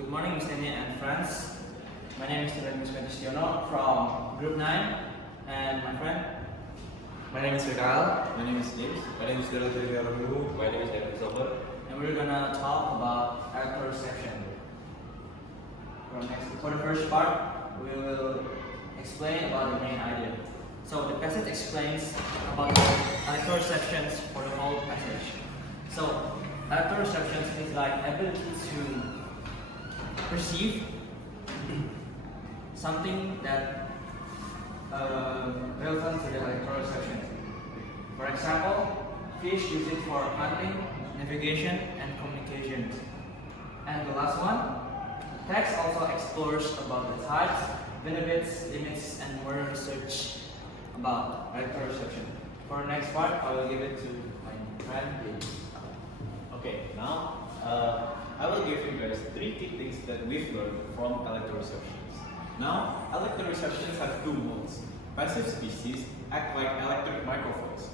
Good morning, Mr. Nia and friends. My name is Mr. from Group 9, and my friend. My name is Mikael. My name is James. My name is Daryl. My name is David Silver. And we're gonna talk about electroreception. For the first part, we will explain about the main idea. So the passage explains about electroreceptions for the whole passage. So electroreceptions is like ability to perceive something that relevant to the electroreception. For example, fish use it for hunting, navigation, and communication. And the last one, text also explores about the types, benefits, limits, and more research about electroreception. For the next part, I will give it to my friend James. Okay, now I will give you guys 3 key things that we've learned from electroreceptions. Now, electroreceptions have 2 modes. Passive species act like electric microphones,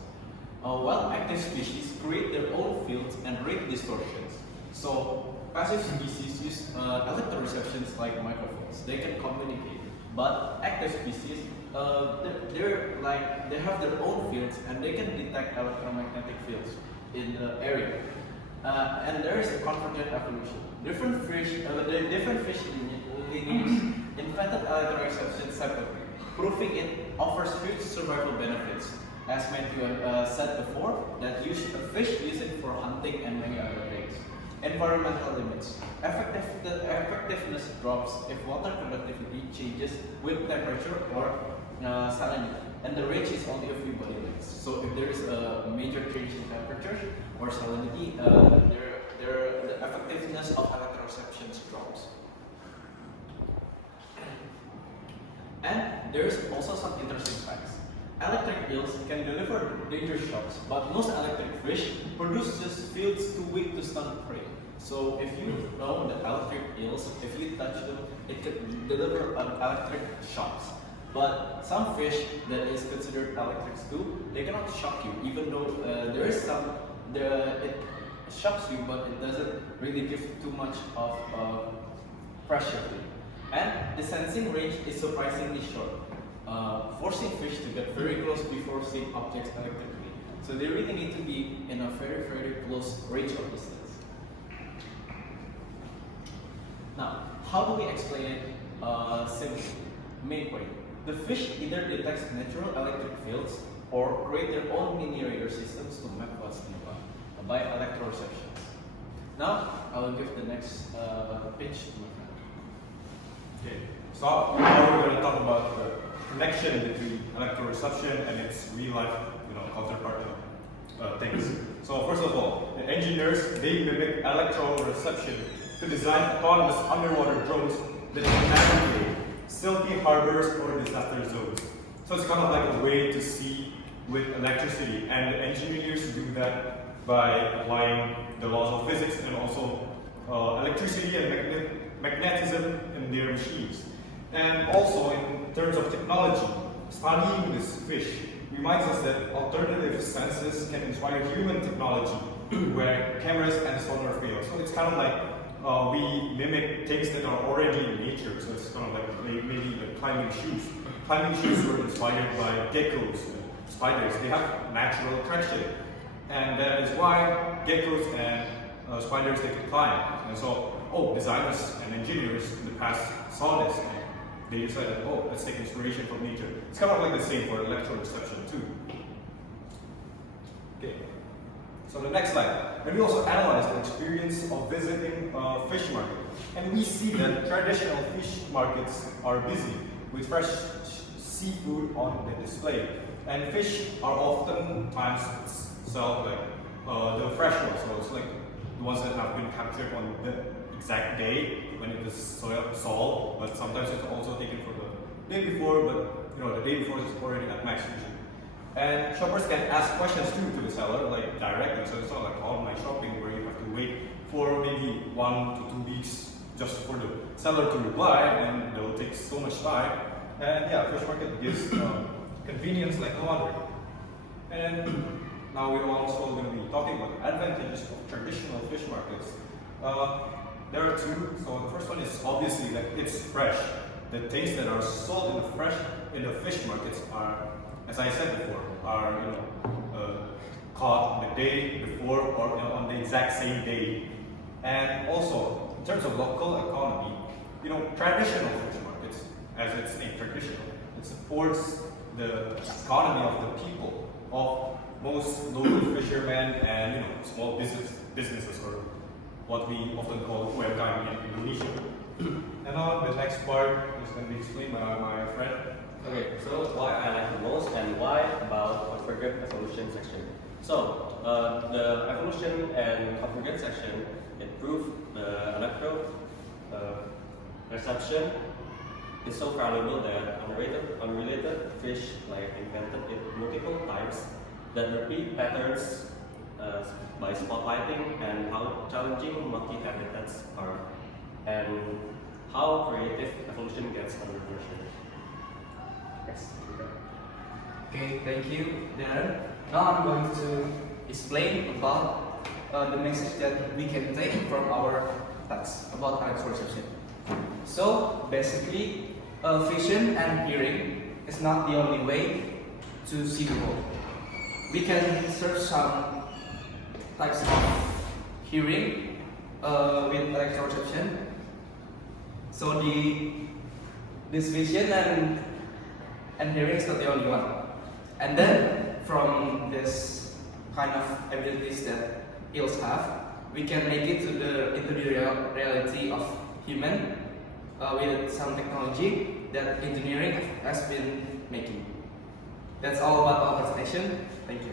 while active species create their own fields and rate distortions. So, passive species use electroreceptions like microphones. They can communicate, but active species they have their own fields and they can detect electromagnetic fields in the area. And there is a convergent evolution. Different fish lineages invented electroreception separately, proving it offers huge survival benefits. As Matthew said before, that fish use it for hunting and many other things. Environmental limits. Effectiveness drops if water conductivity changes with temperature or salinity, and the range is only a few body lengths. So if there is a major change in temperature or salinity, the effectiveness of electroreceptions drops. And there's also some interesting facts. Electric eels can deliver dangerous shocks, but most electric fish produce just fields too weak to stun prey. So if you know that electric eels, if you touch them, it can deliver electric shocks. But some fish that is considered electrics too, they cannot shock you, even though there is it shocks you, but it doesn't really give too much of pressure to you. And the sensing range is surprisingly short, forcing fish to get very close before seeing objects electrically. So they really need to be in a very, very close range of distance. Now, how do we explain it simply? Main point. The fish either detects natural electric fields or create their own mini radar systems to map what's nearby by electroreceptions. Now, I will give the next pitch to my friend. Okay, so now we're going to talk about the connection between electroreception and its real life, counterpart things. So first of all, the engineers, they mimic electroreception to design autonomous underwater drones that can navigate silty harbors or disaster zones. So it's kind of like a way to see with electricity, and the engineers do that by applying the laws of physics and also electricity and magnetism in their machines. And also in terms of technology, studying this fish reminds us that alternative senses can inspire human technology where cameras and sonar fail. So it's kind of like we mimic things that are already in nature. So it's kind of like maybe the climbing shoes. Climbing shoes were inspired by geckos and spiders. They have natural traction. And that is why geckos and spiders, they can climb. And so, designers and engineers in the past saw this and they decided, let's take inspiration from nature. It's kind of like the same for electroreception too. Okay, so the next slide. And we also analyzed the experience of visiting a fish market. And we see that traditional fish markets are busy with fresh seafood on the display. And fish are oftentimes sold like the fresh ones, so it's like the ones that have been captured on the exact day when it is sold, but sometimes it's also taken for the day before, but the day before is already at max usually. And shoppers can ask questions too to the seller, like directly, so it's not like online shopping where you have to wait for maybe 1 to 2 weeks just for the seller to reply, and it will take so much time. And yeah, fish market gives convenience like no other. And now we're also going to be talking about the advantages of traditional fish markets. There are two. So the first one is obviously that it's fresh. The things that are sold in the fish markets are, as I said before, are caught the day before or on the exact same day. And also, in terms of local economy, traditional fish markets, as its name, traditional, it supports the economy of the people, of most local fishermen and small businesses, or what we often call UMKM in Indonesia. And now the next part is going to be explained by my friend. Okay, so why I like the most and why about convergent evolution section. So the evolution and convergent section, it proved the electroreception is so valuable that unrelated fish like invented it multiple times that repeat patterns by spotlighting and how challenging multi-habitats are and how creative evolution gets under pressure. Yes. Okay, thank you, Darren. Now I'm going to explain about the message that we can take from our text about electroreception. So basically, vision and hearing is not the only way to see the world. We can search some types of hearing with electroreception. So this vision and hearing is not the only one. And then from this kind of abilities that eels have, we can make it into the reality of human with some technology that engineering has been making. That's all about our presentation. Thank you.